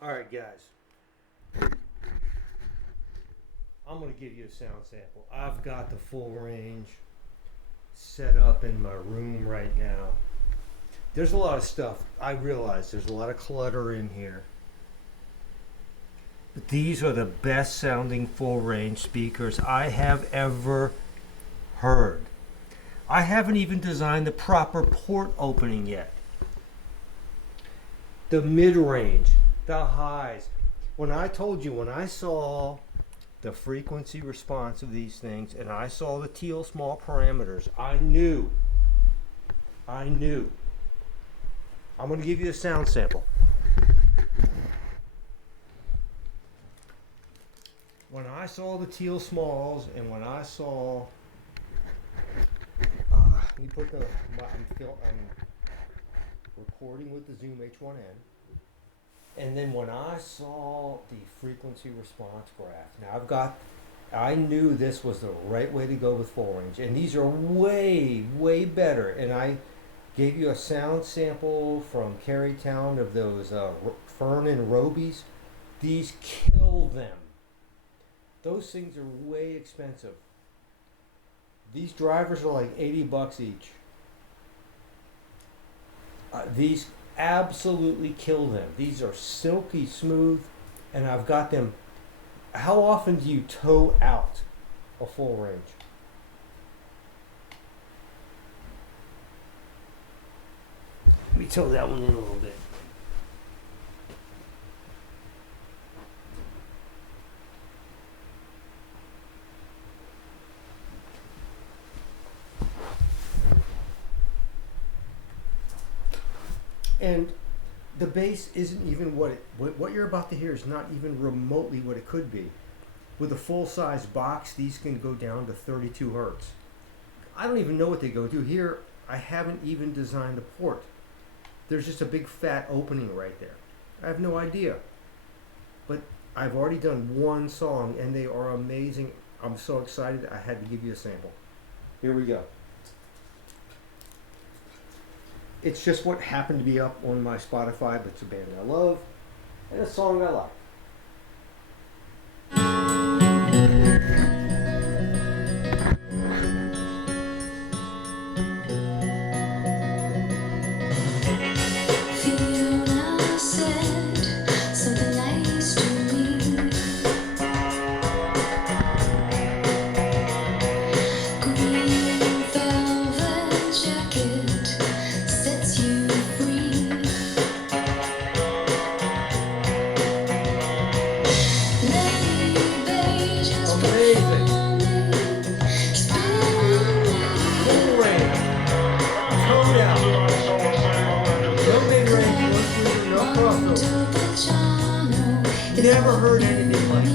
All right, guys. I'm going to give you a sound sample. I've got the full range set up in my room right now. There's a lot of stuff. I realize there's a lot of clutter in here. But these are the best sounding full range speakers I have ever heard. I haven't even designed the proper port opening yet. The mid range, the highs. When I saw the frequency response of these things and I saw the teal small parameters, I knew. I'm going to give you a sound sample. When I saw the teal smalls and when I saw, let me put I'm recording with the Zoom H1n. And then when I saw the frequency response graph, I knew this was the right way to go with full range. And these are way, way better. And I gave you a sound sample from Carytown of those Fern and Robies. These kill them. Those things are way expensive. These drivers are like $80 each. These absolutely kill them. These are silky smooth, and I've got them. How often do you tow out a full range? Let me tow that one in a little bit. And the bass isn't even what you're about to hear is not even remotely what it could be. With a full-size box, these can go down to 32 hertz. I don't even know what they go to. Here, I haven't even designed the port. There's just a big fat opening right there. I have no idea. But I've already done one song, and they are amazing. I'm so excited, I had to give you a sample. Here we go. It's just what happened to be up on my Spotify, but it's a band I love and a song I like. Never heard anything like it.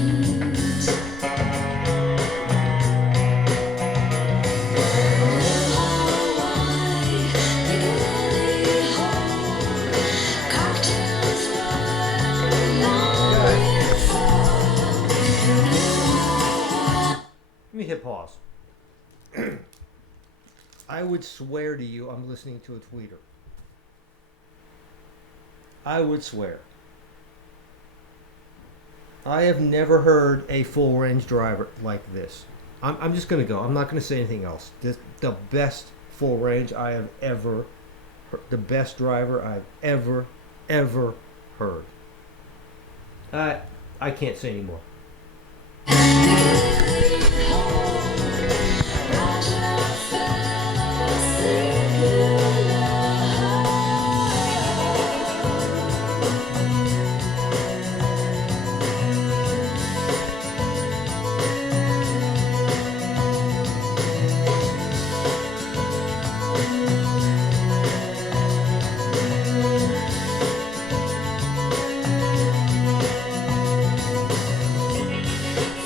Let me hit pause. I would swear to you I'm listening to a tweeter. I would swear. I have never heard a full range driver like this. I'm just going to go. I'm not going to say anything else. The best full range I have ever heard. The best driver I've ever heard. I can't say anymore.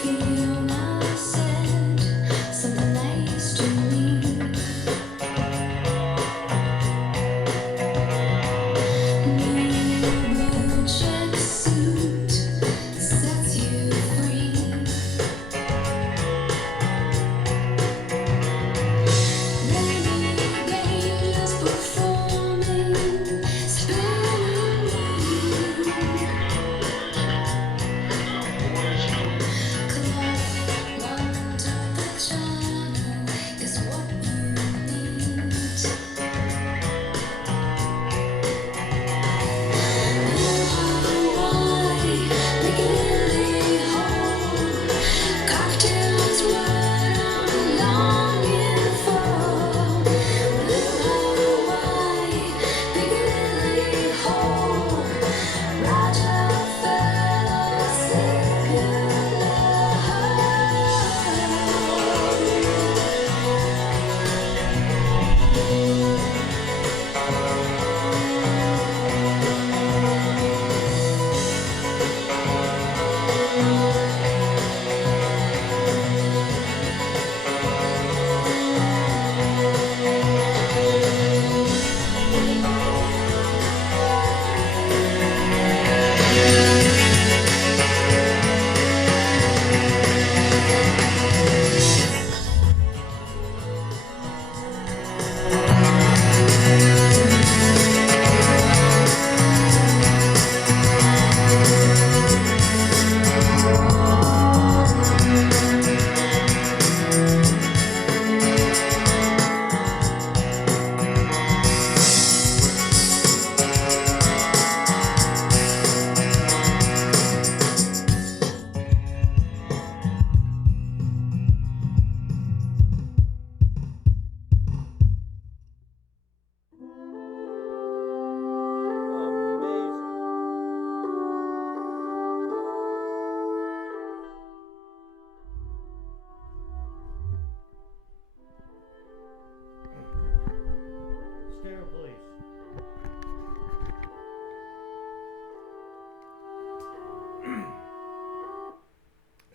Feel my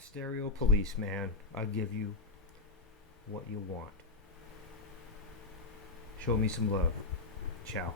Stereo Police, man. I'll give you what you want. Show me some love. Ciao.